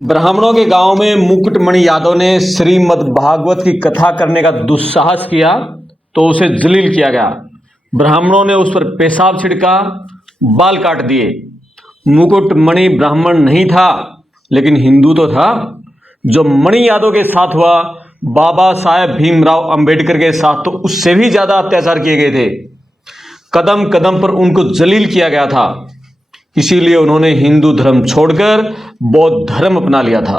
ब्राह्मणों के गांव में मुकुटमणि यादव ने श्रीमद् भागवत की कथा करने का दुस्साहस किया तो उसे जलील किया गया। ब्राह्मणों ने उस पर पेशाब छिड़का, बाल काट दिए। मुकुटमणि ब्राह्मण नहीं था लेकिन हिंदू तो था। जो मणि यादव के साथ हुआ, बाबा साहेब भीमराव अंबेडकर के साथ तो उससे भी ज्यादा अत्याचार किए गए थे। कदम कदम पर उनको जलील किया गया था। इसीलिए उन्होंने हिंदू धर्म छोड़कर बौद्ध धर्म अपना लिया था।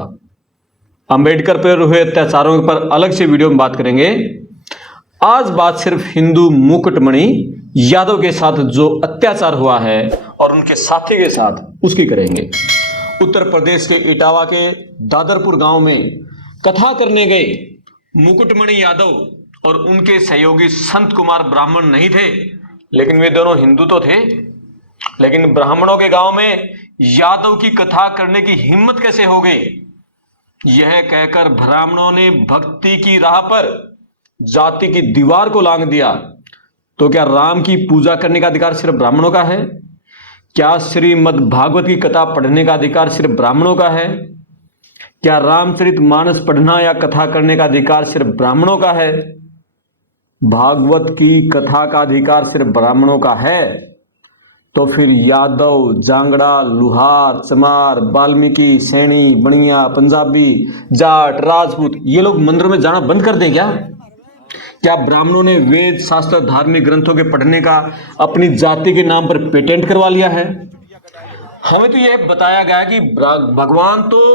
अंबेडकर पर हुए अत्याचारों पर अलग से वीडियो में बात करेंगे। आज बात सिर्फ हिंदू मुकुटमणि यादव के साथ जो अत्याचार हुआ है और उनके साथी के साथ उसकी करेंगे। उत्तर प्रदेश के इटावा के दादरपुर गांव में कथा करने गए मुकुटमणि यादव और उनके सहयोगी संत कुमार ब्राह्मण नहीं थे, लेकिन वे दोनों हिंदू तो थे। लेकिन ब्राह्मणों के गांव में यादव की कथा करने की हिम्मत कैसे हो गई? यह कहकर ब्राह्मणों ने भक्ति की राह पर जाति की दीवार को लांघ दिया। तो क्या राम की पूजा करने का अधिकार सिर्फ ब्राह्मणों का है? क्या श्रीमद् भागवत की कथा पढ़ने का अधिकार सिर्फ ब्राह्मणों का है? क्या रामचरितमानस पढ़ना या कथा करने का अधिकार सिर्फ ब्राह्मणों का है? भागवत की कथा का अधिकार सिर्फ ब्राह्मणों का है तो फिर यादव, जांगड़ा, लुहार, चमार, वाल्मीकि, सैनी, बनिया, पंजाबी, जाट, राजपूत ये लोग मंदिर में जाना बंद कर दें क्या? क्या ब्राह्मणों ने वेद, शास्त्र, धार्मिक ग्रंथों के पढ़ने का अपनी जाति के नाम पर पेटेंट करवा लिया है? हमें तो यह बताया गया कि भगवान तो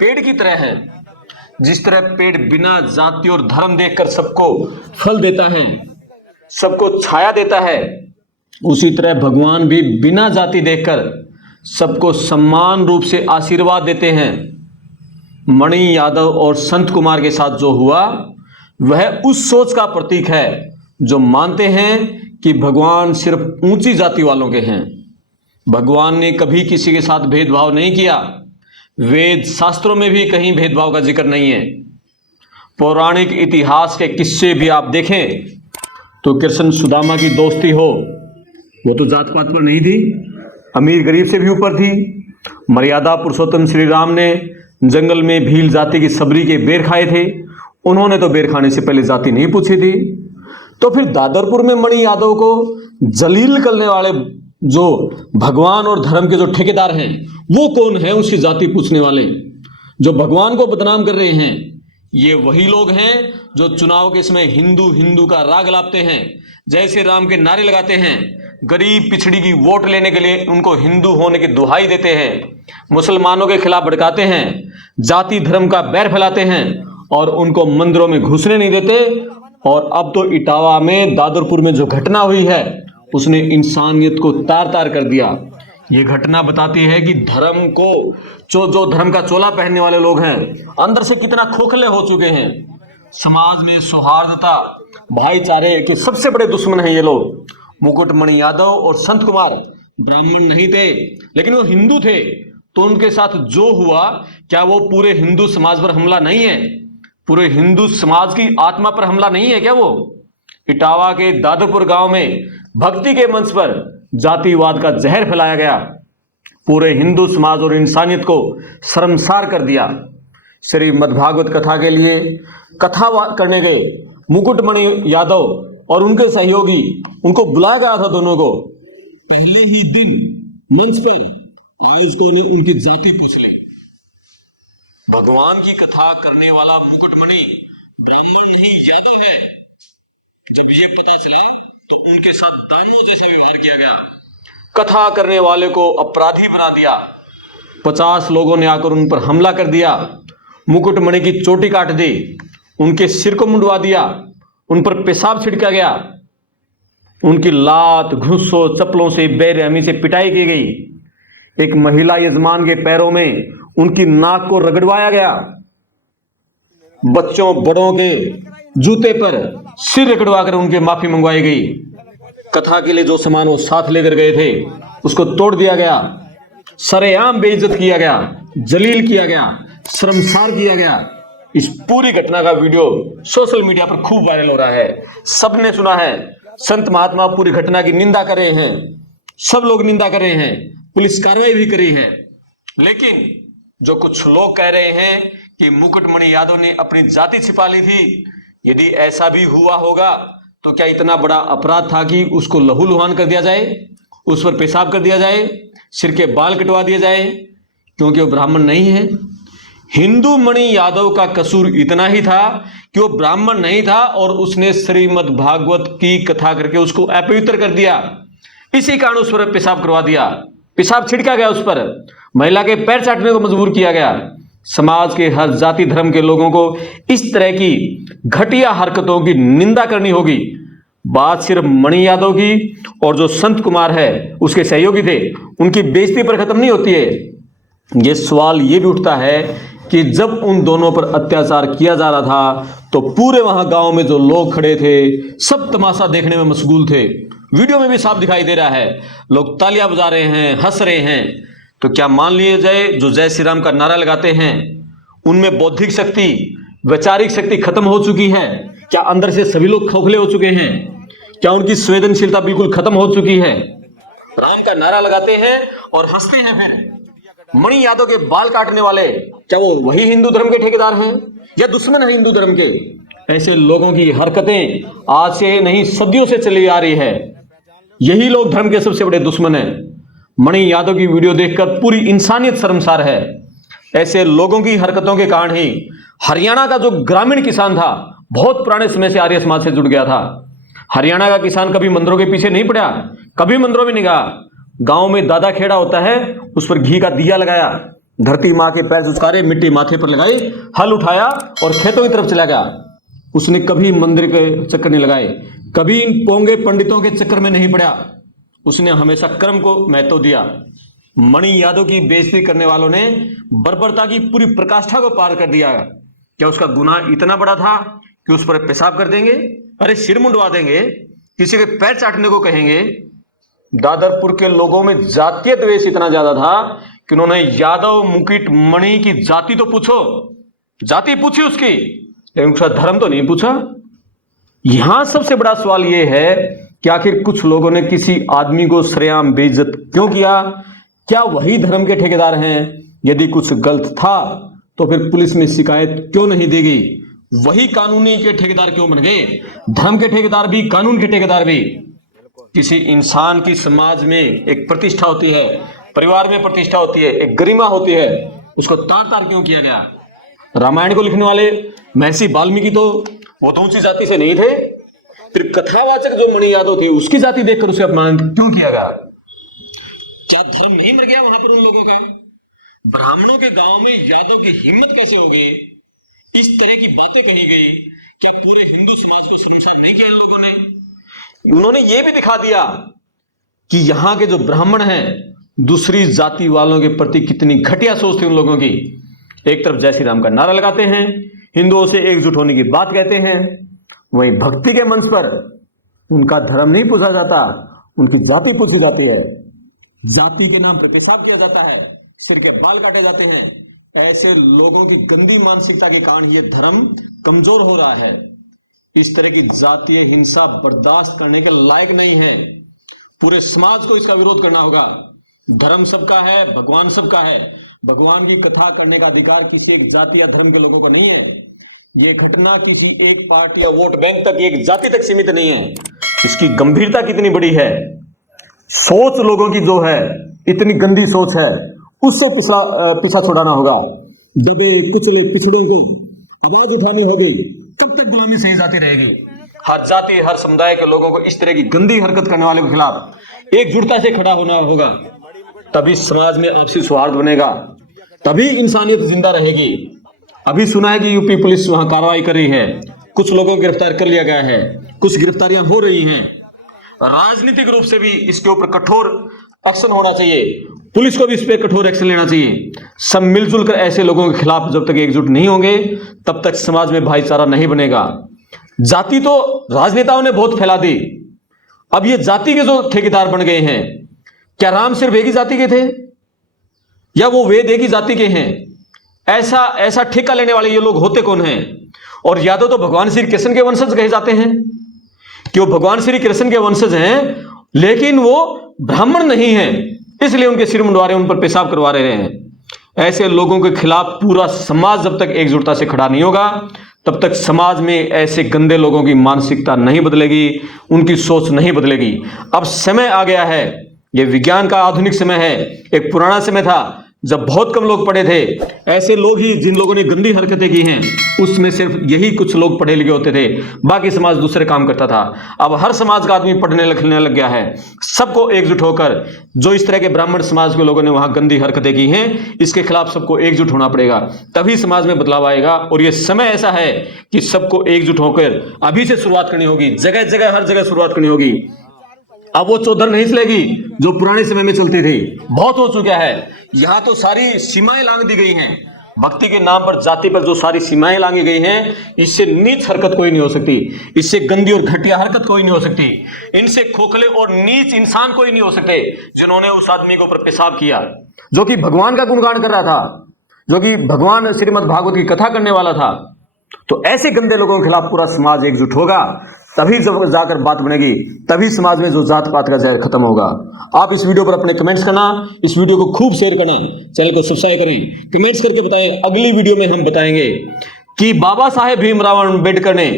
पेड़ की तरह है। जिस तरह पेड़ बिना जाति और धर्म देखकर सबको फल देता है, सबको छाया देता है, उसी तरह भगवान भी बिना जाति देखकर सबको समान रूप से आशीर्वाद देते हैं। मणि यादव और संत कुमार के साथ जो हुआ वह उस सोच का प्रतीक है जो मानते हैं कि भगवान सिर्फ ऊंची जाति वालों के हैं। भगवान ने कभी किसी के साथ भेदभाव नहीं किया। वेद शास्त्रों में भी कहीं भेदभाव का जिक्र नहीं है। पौराणिक इतिहास के किस्से भी आप देखें तो कृष्ण सुदामा की दोस्ती हो, वो तो जात पात पर नहीं थी, अमीर गरीब से भी ऊपर थी। मर्यादा पुरुषोत्तम श्री राम ने जंगल में भील जाति की सबरी के बेर खाए थे, उन्होंने तो बेर खाने से पहले जाति नहीं पूछी थी। तो फिर दादरपुर में मणि यादव को जलील करने वाले जो भगवान और धर्म के जो ठेकेदार हैं वो कौन है? उसकी जाति पूछने वाले जो भगवान को बदनाम कर रहे हैं, ये वही लोग हैं जो चुनाव के समय हिंदू हिंदू का राग लापते हैं, जय श्री राम के नारे लगाते हैं, गरीब पिछड़ी की वोट लेने के लिए उनको हिंदू होने की दुहाई देते हैं, मुसलमानों के खिलाफ भड़काते हैं, जाति धर्म का बैर फैलाते हैं और उनको मंदिरों में घुसने नहीं देते। और अब तो इटावा में दादरपुर में जो घटना हुई है उसने इंसानियत को तार तार कर दिया। ये घटना बताती है कि धर्म को जो धर्म का चोला पहनने वाले लोग हैं अंदर से कितना खोखले हो चुके हैं। समाज में सौहार्दता, भाईचारे के सबसे बड़े दुश्मन हैं ये लोग। मुकुटमणि यादव और संत कुमार ब्राह्मण नहीं थे लेकिन वो हिंदू थे, तो उनके साथ जो हुआ क्या वो पूरे हिंदू समाज पर हमला नहीं है? पूरे हिंदू समाज की आत्मा पर हमला नहीं है क्या वो? इटावा के दादरपुर गांव में भक्ति के मंच पर जातिवाद का जहर फैलाया गया, पूरे हिंदू समाज और इंसानियत को शर्मसार कर दिया। श्रीमद्भागवत कथा के लिए कथा करने गए मुकुटमणि यादव और उनके सहयोगी, उनको बुलाया गया था दोनों को। पहले ही दिन मंच पर आयोजकों ने उनकी जाति पूछ ली। भगवान की कथा करने वाला मुकुटमणि ब्राह्मण नहीं यादव है। जब ये पता चला तो उनके साथ दानवों जैसा व्यवहार किया गया। कथा करने वाले को अपराधी बना दिया। 50 लोगों ने आकर उन पर हमला कर दिया, मुकुटमणि की चोटी काट दी, उनके सिर को मुंडवा दिया, उन पर पेशाब छिड़का गया, उनकी लात, घुस्सों, चप्पलों से बेरहमी से पिटाई की गई। एक महिला यजमान के पैरों में उनकी नाक को रगड़वाया गया। बच्चों बड़ों के जूते पर सिर रगड़वाकर उनके माफी मंगवाई गई। कथा के लिए जो सामान वो साथ लेकर गए थे उसको तोड़ दिया गया, सरेआम बेइज्जत किया गया, जलील किया गया, शर्मसार किया गया। इस पूरी घटना का वीडियो सोशल मीडिया पर खूब वायरल हो रहा है, सबने सुना है। संत महात्मा पूरी घटना की निंदा कर रहे हैं, सब लोग निंदा कर रहे हैं, पुलिस कार्रवाई भी करी है। लेकिन जो कुछ लोग कह रहे हैं कि मुकुटमणि यादव ने अपनी जाति छिपा ली थी, यदि ऐसा भी हुआ होगा तो क्या इतना बड़ा अपराध था कि उसको लहूलुहान कर दिया जाए, उस पर पेशाब कर दिया जाए, सिर के बाल कटवा दिए जाए, क्योंकि वो ब्राह्मण नहीं है। हिंदू मणि यादव का कसूर इतना ही था कि वो ब्राह्मण नहीं था और उसने श्रीमद् भागवत की कथा करके उसको अपवित्र कर दिया। इसी कारण उस पर पेशाब करवा दिया, पेशाब छिड़का गया उस पर, महिला के पैर चाटने को मजबूर किया गया। समाज के हर जाति धर्म के लोगों को इस तरह की घटिया हरकतों की निंदा करनी होगी। बात सिर्फ मणि यादव की और जो संत कुमार है उसके सहयोगी थे उनकी बेइज्जती पर खत्म नहीं होती है। यह सवाल ये भी उठता है कि जब उन दोनों पर अत्याचार किया जा रहा था तो पूरे वहां गांव में जो लोग खड़े थे सब तमाशा देखने में मशगूल थे। वीडियो में भी साफ दिखाई दे रहा है, लोग तालियां बजा रहे हैं, हंस रहे हैं। तो क्या मान लिया जाए जो जय श्री राम का नारा लगाते हैं उनमें बौद्धिक शक्ति, वैचारिक शक्ति खत्म हो चुकी है? क्या अंदर से सभी लोग खोखले हो चुके हैं? क्या उनकी संवेदनशीलता बिल्कुल खत्म हो चुकी है? राम का नारा लगाते हैं और हंसते हैं। फिर मणि यादव के बाल काटने वाले क्या वो वही हिंदू धर्म के ठेकेदार हैं या दुश्मन है हिंदू धर्म के? ऐसे लोगों की हरकतें आज से नहीं सदियों से चली आ रही है। यही लोग धर्म के सबसे बड़े दुश्मन हैं। मणि यादव की वीडियो देखकर पूरी इंसानियत शर्मसार है। ऐसे लोगों की हरकतों के कारण ही हरियाणा का जो ग्रामीण किसान था बहुत पुराने समय से आर्य समाज से जुड़ गया था। हरियाणा का किसान कभी मंदिरों के पीछे नहीं पड़ा, कभी मंदिरों में नहीं गया। गांव में दादा खेड़ा होता है, उस पर घी का दिया लगाया, धरती मां के पैर झुकारे, मिट्टी माथे पर लगाई, हल उठाया और खेतों की तरफ चला गया। उसने कभी मंदिर के चक्कर नहीं लगाए, कभी इन पोंगे पंडितों के चक्कर में नहीं पड़ा। उसने हमेशा कर्म को महत्व दिया। मणि यादव की बेइज्जती करने वालों ने बर्बरता की पूरी प्रकाष्ठा को पार कर दिया। क्या उसका गुनाह इतना बड़ा था कि उस पर पेशाब कर देंगे, अरे सिर मुंडवा देंगे, किसी के पैर चाटने को कहेंगे? दादरपुर के लोगों में जातीय द्वेष इतना ज्यादा था कि उन्होंने यादव मुकुट मणि की जाति तो पूछो, जाति पूछी उसकी, लेकिन उसका धर्म तो नहीं पूछा। यहां सबसे बड़ा सवाल यह है कि आखिर कुछ लोगों ने किसी आदमी को सरेआम बेइज्जत क्यों किया? क्या वही धर्म के ठेकेदार हैं? यदि कुछ गलत था तो फिर पुलिस में शिकायत क्यों नहीं दी गई? वही कानूनी के ठेकेदार क्यों बन गए? धर्म के ठेकेदार भी, कानून के ठेकेदार भी। किसी इंसान की समाज में एक प्रतिष्ठा होती है, परिवार में प्रतिष्ठा होती है, एक गरिमा होती है, उसको तार तार क्यों किया गया? रामायण को लिखने वाले महर्षि वाल्मीकि तो वो तो ऊंची जाति से नहीं थे, फिर कथावाचक जो मणि यादव थी उसकी जाति देखकर उसे अपमानित क्यों किया गया? क्या धर्म नहीं मर गया वहां पर उन लोगों का? ब्राह्मणों के गांव में यादव की हिम्मत कैसे होगी? इस तरह की बातें कही गई। क्या पूरे हिंदू समाज को शर्मसार नहीं किया इन लोगों ने? उन्होंने यह भी दिखा दिया कि यहां के जो ब्राह्मण हैं दूसरी जाति वालों के प्रति कितनी घटिया सोच थी उन लोगों की। एक तरफ जय श्री राम का नारा लगाते हैं, हिंदुओं से एकजुट होने की बात कहते हैं, वहीं भक्ति के मंच पर उनका धर्म नहीं पूछा जाता, उनकी जाति पूछी जाती है। जाति के नाम पर पेशाब किया जाता है, सिर के बाल काटे जाते हैं। ऐसे लोगों की गंदी मानसिकता के कारण ये धर्म कमजोर हो रहा है। इस तरह की जातीय हिंसा बर्दाश्त करने के लायक नहीं है। पूरे समाज को इसका विरोध करना होगा। धर्म सबका है, भगवान सबका है। भगवान की कथा करने का अधिकार किसी एक जाति या धर्म के लोगों को नहीं है। ये घटना किसी एक पार्टी या वोट बैंक तक, एक जाति तक सीमित नहीं है। इसकी गंभीरता कितनी बड़ी है, सोच लोगों की जो है इतनी गंदी सोच है, उससे पीछा छुड़ाना होगा। दबे कुचले पिछड़ों को आवाज उठानी होगी। कब तक गुलामी सही जाती रहेगी? हर जाति, हर समुदाय के लोगों को इस तरह की गंदी हरकत करने वाले के खिलाफ एकजुटता से खड़ा होना होगा। तभी समाज में आपसी सौहार्द बनेगा, तभी इंसानियत जिंदा रहेगी। अभी सुना है कि यूपी पुलिस वहां कार्रवाई कर रही है, कुछ लोगों को गिरफ्तार कर लिया गया है, कुछ गिरफ्तारियां हो रही हैं। राजनीतिक रूप से भी इसके ऊपर कठोर एक्शन होना चाहिए, पुलिस को भी इस पर कठोर एक्शन लेना चाहिए। सब मिलजुल कर ऐसे लोगों के खिलाफ जब तक एकजुट नहीं होंगे तब तक समाज में भाईचारा नहीं बनेगा। जाति तो राजनेताओं ने बहुत फैला दी, अब ये जाति के जो ठेकेदार बन गए हैं। क्या राम सिर्फ एक ही जाति के थे या वो वेद एक ही जाति के हैं? ऐसा ठेका लेने वाले ये लोग होते कौन हैं? और यादव तो भगवान श्री कृष्ण के वंशज कहे जाते हैं कि वो भगवान श्री कृष्ण के वंशज हैं, लेकिन वो ब्राह्मण नहीं हैं, इसलिए उनके सिर मुंडवा रहे हैं, उन पर पेशाब करवा रहे हैं। ऐसे लोगों के खिलाफ पूरा समाज जब तक एकजुटता से खड़ा नहीं होगा, तब तक समाज में ऐसे गंदे लोगों की मानसिकता नहीं बदलेगी, उनकी सोच नहीं बदलेगी। अब समय आ गया है, यह विज्ञान का आधुनिक समय है। एक पुराना समय था जब बहुत कम लोग पढ़े थे, ऐसे लोग ही जिन लोगों ने गंदी हरकतें की हैं, उसमें सिर्फ यही कुछ लोग पढ़े लिखे होते थे, बाकी समाज दूसरे काम करता था। अब हर समाज का आदमी पढ़ने लिखने लग गया है। सबको एकजुट होकर, जो इस तरह के ब्राह्मण समाज के लोगों ने वहां गंदी हरकतें की हैं, इसके खिलाफ सबको एकजुट होना पड़ेगा, तभी समाज में बदलाव आएगा। और यह समय ऐसा है कि सबको एकजुट होकर अभी से शुरुआत करनी होगी, जगह जगह हर जगह शुरुआत करनी होगी। अब वो चौधर नहीं चलेगी जो पुराने समय में चलती थी, बहुत हो चुका है। यहां तो सारी सीमाएं लांघ दी गई हैं, भक्ति के नाम पर, जाति पर जो सारी सीमाएं लांघी गई हैं, इससे नीच हरकत कोई नहीं हो सकती, इससे गंदी और घटिया हरकत कोई नहीं हो सकती, इनसे खोखले और नीच इंसान कोई नहीं हो सकते जिन्होंने उस आदमी के ऊपर पेशाब किया, जो कि भगवान का गुणगान कर रहा था, जो कि भगवान श्रीमद् भागवत की कथा करने वाला था। तो ऐसे गंदे लोगों के खिलाफ पूरा समाज एकजुट होगा, तभी जब जाकर बात बनेगी, तभी समाज में जो जात पात का जहर खत्म होगा। आप इस वीडियो पर अपने कमेंट्स करना, इस वीडियो को खूब शेयर करना, चैनल को सब्सक्राइब करें, कमेंट्स करके बताएं। अगली वीडियो में हम बताएंगे कि बाबा साहेब भीमराव अम्बेडकर ने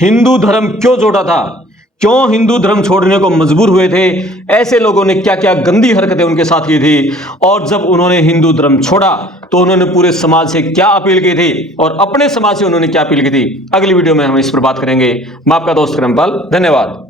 हिंदू धर्म क्यों जोड़ा था, क्यों हिंदू धर्म छोड़ने को मजबूर हुए थे, ऐसे लोगों ने क्या क्या गंदी हरकतें उनके साथ की थी, और जब उन्होंने हिंदू धर्म छोड़ा तो उन्होंने पूरे समाज से क्या अपील की थी और अपने समाज से उन्होंने क्या अपील की थी। अगली वीडियो में हम इस पर बात करेंगे। मैं आपका दोस्त करमपाल, धन्यवाद।